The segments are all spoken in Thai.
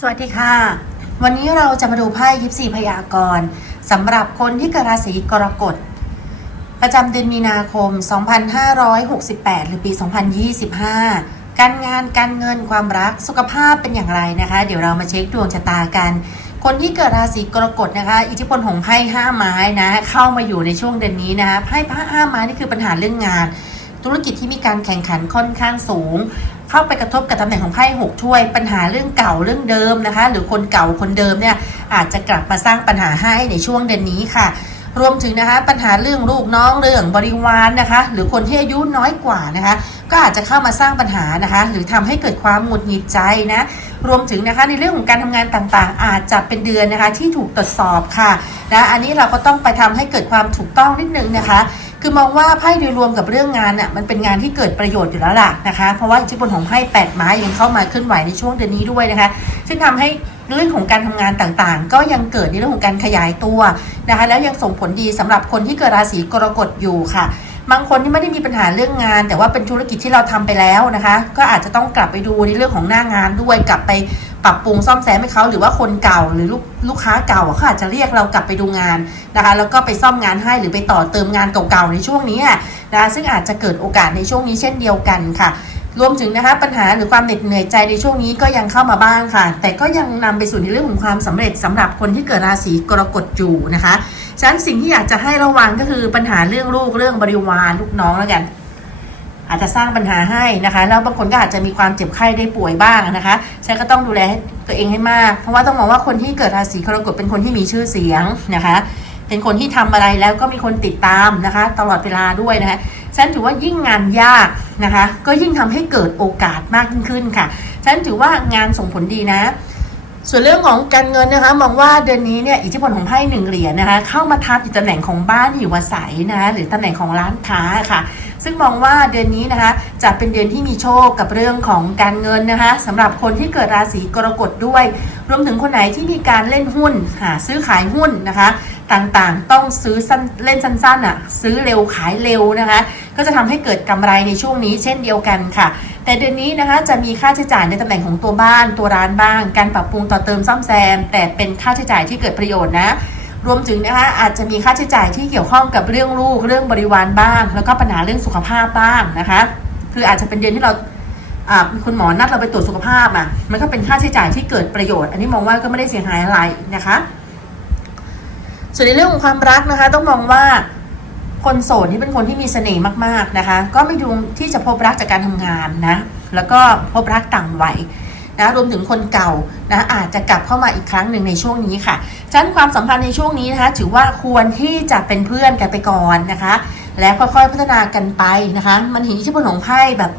สวัสดีค่ะ วันนี้เราจะมาดูไพ่ยิปซีพยากรณ์สำหรับคนที่เกิดราศีกรกฎ ประจำเดือนมีนาคม 2568 หรือปี 2025 การงานการเงินความรักสุขภาพเป็นอย่างไรนะคะ เดี๋ยวเรามาเช็คดวงชะตากัน คนที่เกิดราศีกรกฎนะคะ อิทธิพลของไพ่ห้าไม้นะ เข้ามาอยู่ในช่วงเดือนนี้นะคะไพ่พระห้าไม้นี่คือปัญหาเรื่องงาน ธุรกิจที่มีการแข่งขันค่อนข้างสูง เข้าไปกระทบกับตำแหน่งของไพ่หกถ้วย ปัญหาเรื่องเก่าเรื่องเดิมนะคะ หรือคนเก่าคนเดิมเนี่ยอาจจะกลับมาสร้างปัญหาให้ในช่วงเดือนนี้ค่ะ รวมถึงนะคะปัญหาเรื่องลูกน้องเรื่องบริวารนะคะ หรือคนที่อายุน้อยกว่านะคะ ก็อาจจะเข้ามาสร้างปัญหานะคะ หรือทำให้เกิดความหงุดหงิดใจนะรวมถึงนะคะในเรื่องของการทำงานต่างๆ อาจจะเป็นเดือนนะคะที่ถูกตรวจสอบค่ะนะอันนี้เราก็ต้องไปทำให้เกิดความถูกต้องนิดนึงนะคะ คือมองว่าไพ่โดยรวมกับเรื่องงานน่ะมันเป็นงานที่เกิดประโยชน์อยู่แล้วล่ะนะคะ เพราะว่าอิทธิพลของไพ่แปดไม้ยังเข้ามาเคลื่อนไหวในช่วงเดือนนี้ด้วยนะคะ ซึ่งทำให้ เรื่องของการทำงานต่างๆ ก็ยังเกิดในเรื่องของการขยายตัวนะคะแล้วยังส่งผลดีสำหรับคนที่เกิดราศีกรกฎอยู่ค่ะ บางคนที่ไม่ได้มีปัญหาเรื่องงาน แต่ว่าเป็นธุรกิจที่เราทำไปแล้วนะคะ ก็อาจจะต้องกลับไปดูในเรื่องของหน้างานด้วยกลับไปปรับปรุงซ่อมแซมให้เขาหรือว่าคนเก่าหรือลูกลูกค้าเก่าเขาอาจจะเรียกเรากลับไปดูงานนะคะ แล้วก็ไปซ่อมงานให้หรือไปต่อเติมงานเก่าๆในช่วงนี้นะคะซึ่งอาจจะเกิดโอกาสในช่วงนี้เช่นเดียวกันค่ะ รวมถึงนะคะปัญหาหรือความเหน็ดเหนื่อยใจในช่วงนี้ก็ยังเข้ามาบ้างค่ะ แต่ก็ยังนำไปสู่ในเรื่องของความสำเร็จสำหรับคนที่เกิดราศีกรกฎอยู่นะคะฉะนั้นสิ่งที่อยากจะให้ระวังก็คือปัญหาเรื่องลูกเรื่องบริวารลูกน้องแล้วกัน อาจจะสร้างปัญหาให้นะคะ แล้วบางคนก็อาจจะมีความเจ็บไข้ได้ป่วยบ้างนะคะฉะนั้นก็ต้องดูแลตัวเองให้มาก เพราะว่าต้องมองว่าคนที่เกิดราศีกรกฎเป็นคนที่มีชื่อเสียงนะคะเป็นคนที่ทำอะไรแล้วก็มีคนติดตามนะคะ ตลอดเวลาด้วยนะคะ ฉันถือว่ายิ่งงานยากนะคะ ก็ยิ่งทำให้เกิดโอกาสมากยิ่งขึ้นค่ะ ฉันถือว่างานส่งผลดีนะ ส่วนเรื่องของการเงินนะคะ มองว่าเดือนนี้เนี่ยอิทธิพลของไพ่หนึ่งเหรียญนะคะ เข้ามาทับอยู่ตำแหน่งของบ้านอยู่อาศัยนะคะหรือตำแหน่งของร้านค้าค่ะ ซึ่งมองว่าเดือนนี้นะคะจะเป็นเดือนที่มีโชคกับเรื่องของการเงินนะคะสำหรับคนที่เกิดราศีกรกฎด้วย รวมถึงคนไหนที่มีการเล่นหุ้นหาซื้อขายหุ้นนะคะต่างๆ ต้องซื้อสั้นเล่นสั้นๆอะซื้อเร็วขายเร็วนะคะ ก็จะทำให้เกิดกำไรในช่วงนี้เช่นเดียวกันค่ะ แต่เดือนนี้นะคะจะมีค่าใช้จ่ายในตำแหน่งของตัวบ้านตัวร้านบ้าง การปรับปรุงต่อเติมซ่อมแซม แต่เป็นค่าใช้จ่ายที่เกิดประโยชน์นะ รวมถึงนะคะอาจจะมีค่าใช้จ่ายที่เกี่ยวข้องกับเรื่องลูกเรื่องบริวารบ้าง แล้วก็ปัญหาเรื่องสุขภาพบ้างนะคะคืออาจจะเป็นเดือนที่เราคุณหมอนัดเราไปตรวจสุขภาพอะมันก็เป็นค่าใช้จ่ายที่เกิดประโยชน์ อันนี้มองว่าก็ไม่ได้เสียหายอะไรนะคะ ส่วนในเรื่องของความรักนะคะ ต้องมองว่าคนโสดนี่เป็นคนที่มีเสน่ห์มากๆนะคะ ก็ไม่ดูที่จะพบรักจากการทำงานนะแล้วก็พบรักต่างวัย นะรวมถึงคนเก่านะอาจจะกลับเข้ามาอีกครั้งหนึ่งในช่วงนี้ค่ะฉะนั้นความสัมพันธ์ในช่วงนี้นะคะ ถือว่าควรที่จะเป็นเพื่อนกันไปก่อนนะคะ และค่อยๆพัฒนากันไปนะคะ มันเห็นอิทธิพลของไพ่แบบ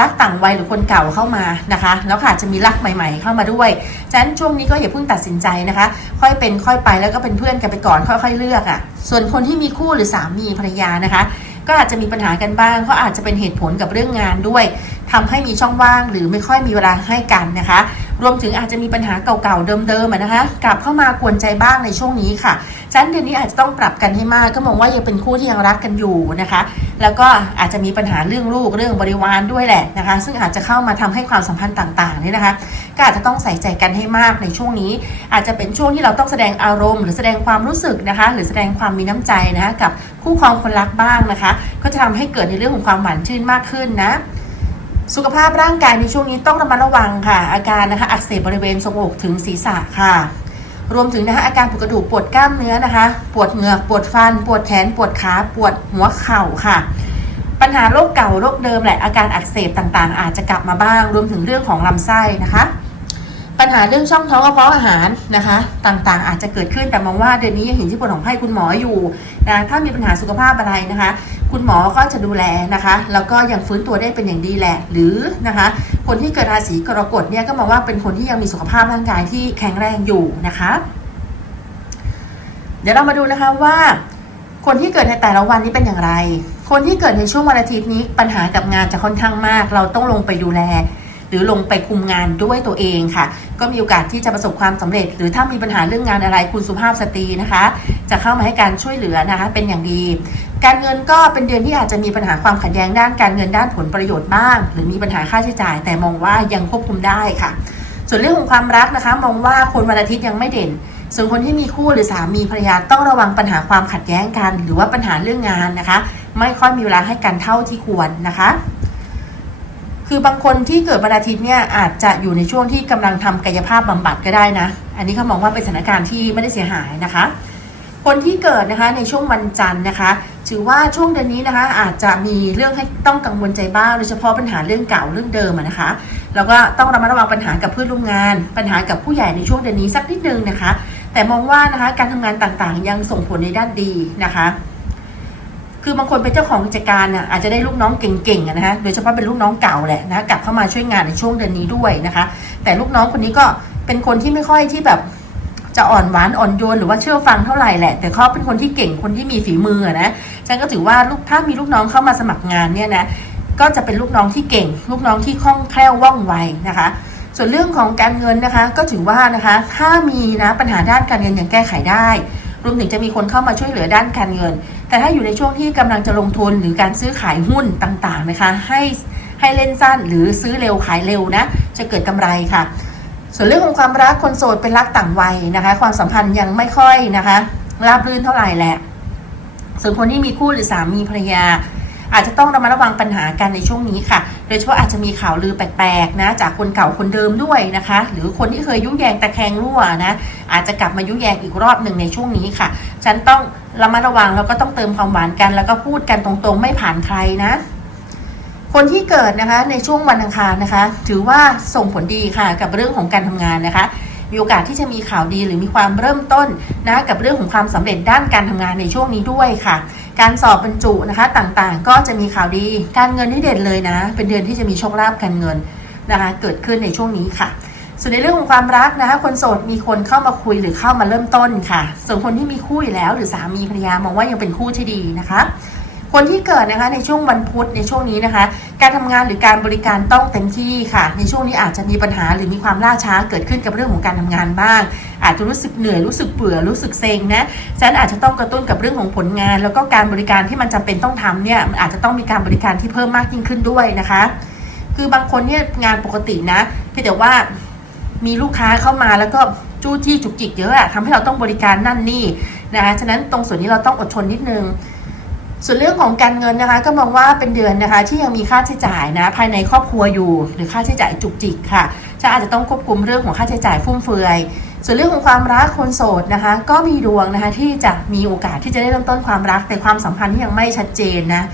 รักต่างวัยหรือคนเก่าเข้ามานะคะ แล้วค่ะจะมีรักใหม่ๆ เข้ามาด้วยฉะนั้นช่วงนี้ก็อย่าเพิ่งตัดสินใจนะคะ ค่อยเป็นค่อยไปแล้วก็เป็นเพื่อนกันไปก่อนค่อย ๆ เลือกอะ่ะ ส่วนคนที่มีคู่หรือสามีภรรยานะคะ ก็อาจจะมีปัญหากันบ้างเพราะอาจจะเป็นเหตุผลกับเรื่องงานด้วยทำให้มีช่องว่างหรือไม่ค่อยมีเวลาให้กันนะคะ รวมถึงอาจจะมีปัญหาเก่าๆเดิมๆนะคะ กลับเข้ามากวนใจบ้างในช่วงนี้ค่ะฉะนั้นเดือนนี้อาจจะต้องปรับกันให้มาก ก็มองว่ายังเป็นคู่ที่ยังรักกันอยู่นะคะ แล้วก็อาจจะมีปัญหาเรื่องลูกเรื่องบริวารด้วยแหละนะคะ ซึ่งอาจจะเข้ามาทำให้ความสัมพันธ์ต่างๆนี่นะคะ ก็อาจจะต้องใส่ใจกันให้มากในช่วงนี้ อาจจะเป็นช่วงที่เราต้องแสดงอารมณ์ หรือแสดงความรู้สึกนะคะ หรือแสดงความมีน้ำใจนะคะกับคู่ครองคนรักบ้างนะคะ ก็จะทำให้เกิดในเรื่องของความหวานชื่นมากขึ้นนะ สุขภาพร่างกายในช่วงนี้ต้องระมัดระวังค่ะ อาการนะคะอักเสบบริเวณทรวงอกถึงศีรษะค่ะ รวมถึงนะคะอาการปวดกระดูกปวดกล้ามเนื้อนะคะ ปวดเหงือกปวดฟัน ปวดแขนปวดขาปวดหัวเข่าค่ะ ปัญหาโรคเก่าโรคเดิมแหละอาการอักเสบต่างๆ อาจจะกลับมาบ้าง รวมถึงเรื่องของลำไส้นะคะ ปัญหาเรื่องช่องท้องกระเพาะอาหารนะคะ ต่างๆ อาจจะเกิดขึ้นแต่มองว่าเดือนนี้ยังเห็นที่ผลของไพ่คุณหมออยู่นะถ้ามีปัญหาสุขภาพอะไรนะคะ คุณหมอก็จะดูแลนะคะ แล้วก็ยังฟื้นตัวได้เป็นอย่างดีแหละ หรือนะคะ คนที่เกิดราศีกรกฎเนี่ยก็มองว่าเป็นคนที่ยังมีสุขภาพร่างกายที่แข็งแรงอยู่นะคะ เดี๋ยวเรามาดูนะคะว่าคนที่เกิดในแต่ละวันนี้เป็นอย่างไร คนที่เกิดในช่วงวันอาทิตย์นี้ปัญหากับงานจะค่อนข้างมาก เราต้องลงไปดูแล หรือลงไปคุมงานด้วยตัวเองค่ะ ก็มีโอกาสที่จะประสบความสำเร็จ หรือถ้ามีปัญหาเรื่องงานอะไรคุณสุภาพสตรีนะคะ จะเข้ามาให้การช่วยเหลือนะคะ เป็นอย่างดี การเงินก็เป็นเดือนที่อาจจะมีปัญหาความขัดแย้งด้านการเงินด้านผลประโยชน์บ้าง หรือมีปัญหาค่าใช้จ่าย แต่มองว่ายังควบคุมได้ค่ะ ส่วนเรื่องของความรักนะคะ มองว่าคนวันอาทิตย์ยังไม่เด่นส่วนคนที่มีคู่หรือสามีภรรยาต้องระวังปัญหาความขัดแย้งกัน หรือว่าปัญหาเรื่องงานนะคะ ไม่ค่อยมีเวลาให้กันเท่าที่ควรนะคะ คือบางคนที่เกิดวันอาทิตย์เนี่ยอาจจะอยู่ในช่วงที่กำลังทำกายภาพบำบัดก็ได้นะ อันนี้เขามองว่าเป็นสถานการณ์ที่ไม่ได้เสียหายนะคะ คนที่เกิดนะคะในช่วงวันจันทร์นะคะ ถือว่าช่วงเดือนนี้นะคะ อาจจะมีเรื่องให้ต้องกังวลใจบ้างโดยเฉพาะปัญหาเรื่องเก่าเรื่องเดิมนะคะ แล้วก็ต้องระมัดระวังปัญหากับเพื่อนร่วมงาน ปัญหากับผู้ใหญ่ในช่วงเดือนนี้สักนิดนึงนะคะ แต่มองว่านะคะการทำงานต่างๆ ยังส่งผลในด้านดีนะคะ คือบางคนเป็นเจ้าของกิจการน่ะอาจจะได้ลูกน้องเก่งๆนะคะโดยเฉพาะเป็นลูกน้องเก่าแหละนะกลับเข้ามาช่วยงานในช่วงเดือนนี้ด้วยนะคะ แต่ลูกน้องคนนี้ก็เป็นคนที่ไม่ค่อยที่แบบจะอ่อนหวานอ่อนโยนหรือว่าเชื่อฟังเท่าไหร่แหละ แต่เขาเป็นคนที่เก่งคนที่มีฝีมือนะฉันก็ถือว่าลูกถ้ามีลูกน้องเข้ามาสมัครงานเนี่ยนะก็จะเป็นลูกน้องที่เก่ง ลูกน้องที่คล่องแคล่วว่องไวนะคะ ส่วนเรื่องของการเงินนะคะ ก็ถือว่านะคะถ้ามีนะปัญหาด้านการเงินยังแก้ไขได้ รวมถึงจะมีคนเข้ามาช่วยเหลือด้านการเงิน แต่ถ้าอยู่ในช่วงที่กำลังจะลงทุนหรือการซื้อขายหุ้นต่างๆนะคะ ให้ให้เล่นสั้นหรือซื้อเร็วขายเร็วนะ จะเกิดกำไรค่ะ ส่วนเรื่องของความรักคนโสดเป็นรักต่างวัยนะคะ ความสัมพันธ์ยังไม่ค่อยนะคะราบรื่นเท่าไหร่แหละส่วนคนที่มีคู่หรือสามีภรรยา อาจจะต้องระมัดระวังปัญหากันในช่วงนี้ค่ะ โดยเฉพาะอาจจะมีข่าวลือแปลกๆนะจากคนเก่าคนเดิมด้วยนะคะ หรือคนที่เคยยุแยงตะแคงรั่วนะอาจจะกลับมายุแยงอีกรอบหนึ่งในช่วงนี้ค่ะฉันต้องระมัดระวังแล้วก็ต้องเติมความหวานกัน แล้วก็พูดกันตรงๆ ไม่ผ่านใครนะคนที่เกิดนะคะในช่วงวันอังคารนะคะ ถือว่าส่งผลดีค่ะกับเรื่องของการทำงานนะคะ มีโอกาสที่จะมีข่าวดีหรือมีความเริ่มต้นนะกับเรื่องของความสำเร็จด้านการทำงานในช่วงนี้ด้วยค่ะ การสอบบรรจุนะคะต่างๆ ก็จะมีข่าวดีการเงินที่เด่นเลยนะ เป็นเดือนที่จะมีโชคลาภการเงินนะคะเกิดขึ้นในช่วงนี้ค่ะส่วนในเรื่องของความรักนะคะ คนโสดมีคนเข้ามาคุยหรือเข้ามาเริ่มต้นค่ะ ส่วนคนที่มีคู่อยู่แล้ว หรือสามีภรรยามองว่ายังเป็นคู่ที่ดีนะคะ คนที่เกิดนะคะในช่วงวันพุธในช่วงนี้นะคะ การทำงานหรือการบริการต้องเต็มที่ค่ะ ในช่วงนี้อาจจะมีปัญหาหรือมีความล่าช้าเกิดขึ้นกับเรื่องของการทำงานบ้าง อาจจะรู้สึกเหนื่อยรู้สึกเบื่อรู้สึกเซ็งนะฉะนั้นอาจจะต้องกระตุ้นกับเรื่องของผลงาน แล้วก็การบริการที่มันจำเป็นต้องทำเนี่ยมันอาจจะต้องมีการบริการที่เพิ่มมากยิ่งขึ้นด้วยนะคะ คือบางคนเนี่ยงานปกตินะเพียงแต่ว่ามีลูกค้าเข้ามาแล้วก็จู้จี้จุกจิกเยอะอะทำให้เราต้องบริการนั่นนี่นะคะฉะนั้นตรงส่วนนี้เราต้องอดทนนิดนึง ส่วนเรื่องของการเงินนะคะก็มองว่าเป็นเดือนนะคะที่ยังมีค่าใช้จ่ายนะภายในครอบครัวอยู่ หรือค่าใช้จ่ายจุกจิกค่ะจะอาจจะต้องควบคุมเรื่องของค่าใช้จ่ายฟุ่มเฟือย ส่วนเรื่องของความรักคนโสดนะคะ ก็มีดวงนะคะที่จะมีโอกาสที่จะได้เริ่มต้นความรักแต่ความสัมพันธ์ที่ยังไม่ชัดเจนนะ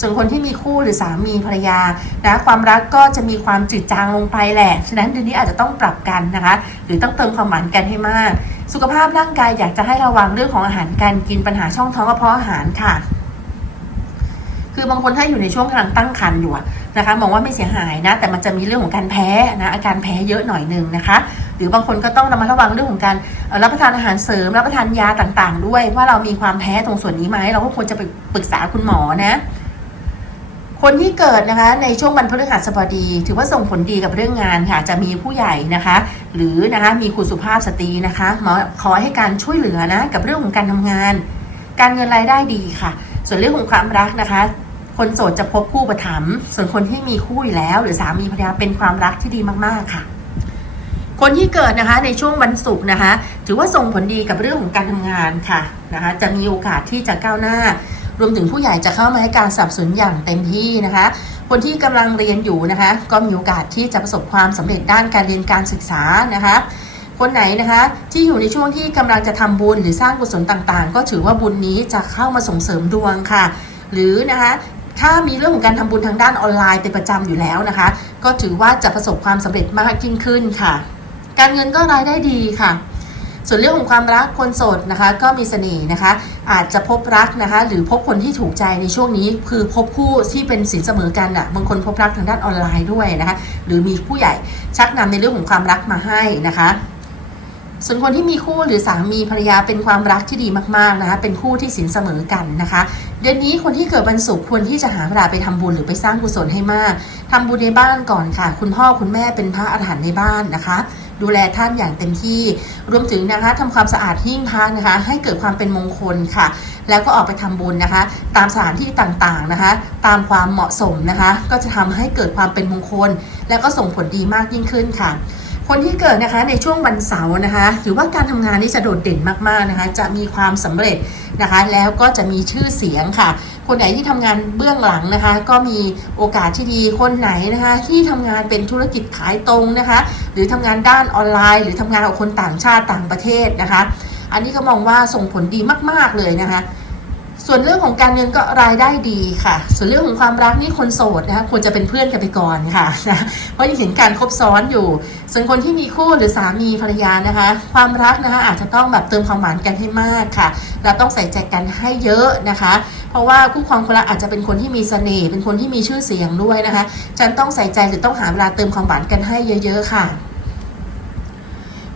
ส่วนคนที่มีคู่หรือสามีภรรยานะความรักก็จะมีความจืดจางลงไปแหละ ฉะนั้นเดือนนี้อาจจะต้องปรับกันนะคะ หรือต้องเติมความหวานกันให้มาก สุขภาพร่างกายอยากจะให้ระวังเรื่องของอาหารการกินปัญหาช่องท้องกระเพาะอาหารค่ะ คือบางคนถ้าอยู่ในช่วงกำลังตั้งครรภ์อยู่นะคะมองว่าไม่เสียหายนะ แต่มันจะมีเรื่องของการแพ้นะอาการแพ้เยอะหน่อยหนึ่งนะคะ หรือบางคนก็ต้องระมัดระวังเรื่องของการรับประทานอาหารเสริม รับประทานยาต่างๆ ด้วย ว่าเรามีความแพ้ตรงส่วนนี้ไหมเราก็ควรจะไปปรึกษาคุณหมอนะคนที่เกิดนะคะในช่วงวันพฤหัสบดี ถือว่าส่งผลดีกับเรื่องงานค่ะ จะมีผู้ใหญ่นะคะ หรือนะคะมีคุณสุภาพสตรีนะคะมาขอให้การช่วยเหลือนะกับเรื่องของการทำงาน การเงินรายได้ดีค่ะ ส่วนเรื่องของความรักนะคะ คนโสดจะพบคู่ประถมส่วนคนที่มีคู่อยู่แล้ว หรือสามีภรรยาเป็นความรักที่ดีมากๆค่ะ คนที่เกิดนะคะในช่วงวันศุกร์นะคะ ถือว่าส่งผลดีกับเรื่องของการทำงานค่ะนะคะ จะมีโอกาสที่จะก้าวหน้า รวมถึงผู้ใหญ่จะเข้ามาให้การสนับสนุนอย่างเต็มที่นะคะ คนที่กำลังเรียนอยู่นะคะ ก็มีโอกาสที่จะประสบความสำเร็จด้านการเรียนการศึกษานะคะคนไหนนะคะที่อยู่ในช่วงที่กำลังจะทำบุญหรือสร้างกุศลต่างๆ ก็ถือว่าบุญนี้จะเข้ามาส่งเสริมดวงค่ะ หรือนะคะ ถ้ามีเรื่องของการทำบุญทางด้านออนไลน์เป็นประจำอยู่แล้วนะคะ ก็ถือว่าจะประสบความสำเร็จมากยิ่งขึ้นค่ะ การเงินก็รายได้ดีค่ะ ส่วนเรื่องของความรักคนโสดนะคะ ก็มีเสน่ห์นะคะ อาจจะพบรักนะคะ หรือพบคนที่ถูกใจในช่วงนี้ คือพบคู่ที่เป็นสินเสมอกันอะ่ะบางคนพบรักทางด้านออนไลน์ด้วยนะคะ หรือมีผู้ใหญ่ชักนำในเรื่องของความรักมาให้นะคะ ส่วนคนที่มีคู่หรือสามีภรรยาเป็นความรักที่ดีมากๆนะคะเป็นคู่ที่สินเสมอกันนะคะ เดือนนี้คนที่เกิดวันศุกร์ควรที่จะหาเวลาไปทำบุญหรือไปสร้างกุศลให้มากทำบุญในบ้านก่อนค่ะ คุณพ่อคุณแม่เป็นพระอาหารหันต์ในบ้านนะคะ ดูแลท่านอย่างเต็มที่รวมถึงนะคะทำความสะอาดหิ้งพระนะคะ ให้เกิดความเป็นมงคลค่ะ แล้วก็ออกไปทำบุญนะคะ ตามสถานที่ต่างๆนะคะ ตามความเหมาะสมนะคะ ก็จะทำให้เกิดความเป็นมงคล แล้วก็ส่งผลดีมากยิ่งขึ้นค่ะ คนที่เกิดนะคะในช่วงวันเสาร์นะคะถือว่าการทำงานนี่จะโดดเด่นมากๆนะคะ จะมีความสำเร็จนะคะ แล้วก็จะมีชื่อเสียงค่ะ คนไหนที่ทำงานเบื้องหลังนะคะ ก็มีโอกาสที่ดีคนไหนนะคะ ที่ทำงานเป็นธุรกิจขายตรงนะคะ หรือทำงานด้านออนไลน์ หรือทำงานกับคนต่างชาติต่างประเทศนะคะ อันนี้ก็มองว่าส่งผลดีมาก ๆเลยนะคะ ส่วนเรื่องของการเงินก็รายได้ดีค่ะ ส่วนเรื่องของความรักนี่คนโสดนะคะควรจะเป็นเพื่อนกันไปก่อนค่ะนะเพราะยังเห็นการคบซ้อนอยู่ ส่วนคนที่มีคู่หรือสามีภรรยานะคะ ความรักนะคะอาจจะต้องแบบเติมความหวานกันให้มากค่ะ เราต้องใส่ใจกันให้เยอะนะคะ เพราะว่าคู่ครองคนละอาจจะเป็นคนที่มีเสน่ห์เป็นคนที่มีชื่อเสียงด้วยนะคะ ฉันต้องใส่ใจหรือต้องหาเวลาเติมความหวานกันให้เยอะ ๆ ค่ะ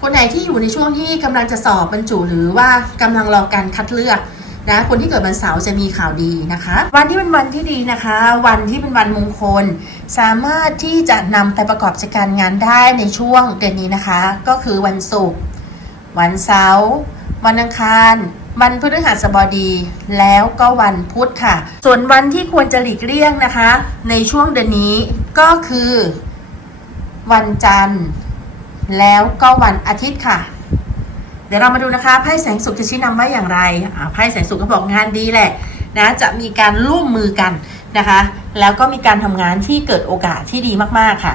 คนไหนที่อยู่ในช่วงที่กำลังจะสอบบรรจุหรือว่ากำลังรอการคัดเลือก นะคนที่เกิดวันเสาร์จะมีข่าวดีนะคะ วันที่เป็นวันที่ดีนะคะ วันที่เป็นวันมงคล สามารถที่จะนำไปประกอบกิจการงานได้ในช่วงเดือนนี้นะคะ ก็คือวันศุกร์วันเสาร์วันอังคารวันพฤหัสบดีแล้วก็วันพุธค่ะ ส่วนวันที่ควรจะหลีกเลี่ยงนะคะ ในช่วงเดือนนี้ก็คือ วันจันทร์ แล้วก็วันอาทิตย์ค่ะ เดี๋ยวเรามาดูนะคะไพ่แสงสุขจะชี้นำว่าอย่างไรไพ่แสงสุขก็บอกงานดีแหละนะจะมีการร่วมมือกันนะคะ แล้วก็มีการทำงานที่เกิดโอกาสที่ดีมากๆค่ะ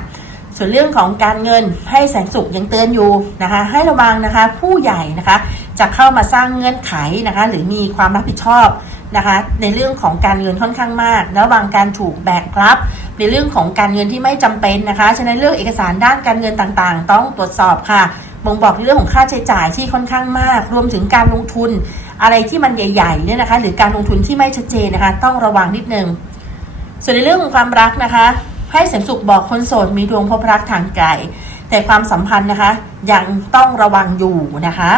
ส่วนเรื่องของการเงินไพ่แสงสุขยังเตือนอยู่นะคะ ให้ระวังนะคะผู้ใหญ่นะคะจะเข้ามาสร้างเงื่อนไขนะคะ หรือมีความรับผิดชอบนะคะ ในเรื่องของการเงินค่อนข้างมากระวังการถูกแบกรับ ในเรื่องของการเงินที่ไม่จำเป็นนะคะฉะนั้นเรื่องเอกสารด้านการเงินต่างๆ ต้องตรวจสอบค่ะ บ่งบอกในเรื่องของค่าใช้จ่ายที่ค่อนข้างมาก รวมถึงการลงทุนอะไรที่มันใหญ่ๆเนี่ยนะคะ หรือการลงทุนที่ไม่ชัดเจนนะคะ ต้องระวังนิดนึง ส่วนในเรื่องของความรักนะคะไพ่เสมสุขบอกคนโสดมีดวงพบรักทางไกลแต่ความสัมพันธ์นะคะ ยังต้องระวังอยู่นะคะ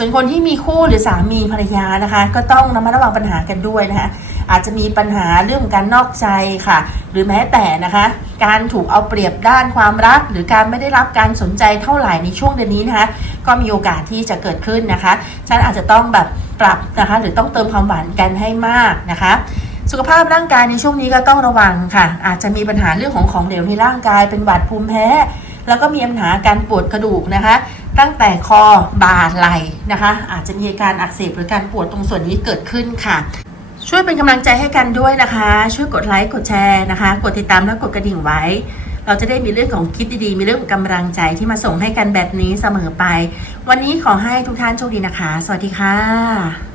ส่วนคนที่มีคู่หรือสามีภรรยานะคะ ก็ต้องระมัดระวังปัญหากันด้วยนะคะ อาจจะมีปัญหาเรื่องการนอกใจค่ะ หรือแม้แต่นะคะ การถูกเอาเปรียบด้านความรัก หรือการไม่ได้รับการสนใจเท่าไหร่ในช่วงเดือนนี้นะคะ ก็มีโอกาสที่จะเกิดขึ้นนะคะฉันอาจจะต้องแบบปรับนะคะ หรือต้องเติมความหวานกันให้มากนะคะสุขภาพร่างกายในช่วงนี้ก็ต้องระวังค่ะ อาจจะมีปัญหาเรื่องของของเหลวในร่างกายเป็นหวัดภูมิแพ้ แล้วก็มีปัญหาการปวดกระดูกนะคะ ตั้งแต่คอบ่าไหล่นะคะ อาจจะมีอาการอักเสบหรือการปวดตรงส่วนนี้เกิดขึ้นค่ะ ช่วยเป็นกำลังใจให้กันด้วยนะคะ ช่วยกดไลค์กดแชร์นะคะ กดติดตามและกดกระดิ่งไว้ เราจะได้มีเรื่องของคิดดีๆ มีเรื่องของกำลังใจที่มาส่งให้กันแบบนี้เสมอไป วันนี้ขอให้ทุกท่านโชคดีนะคะ สวัสดีค่ะ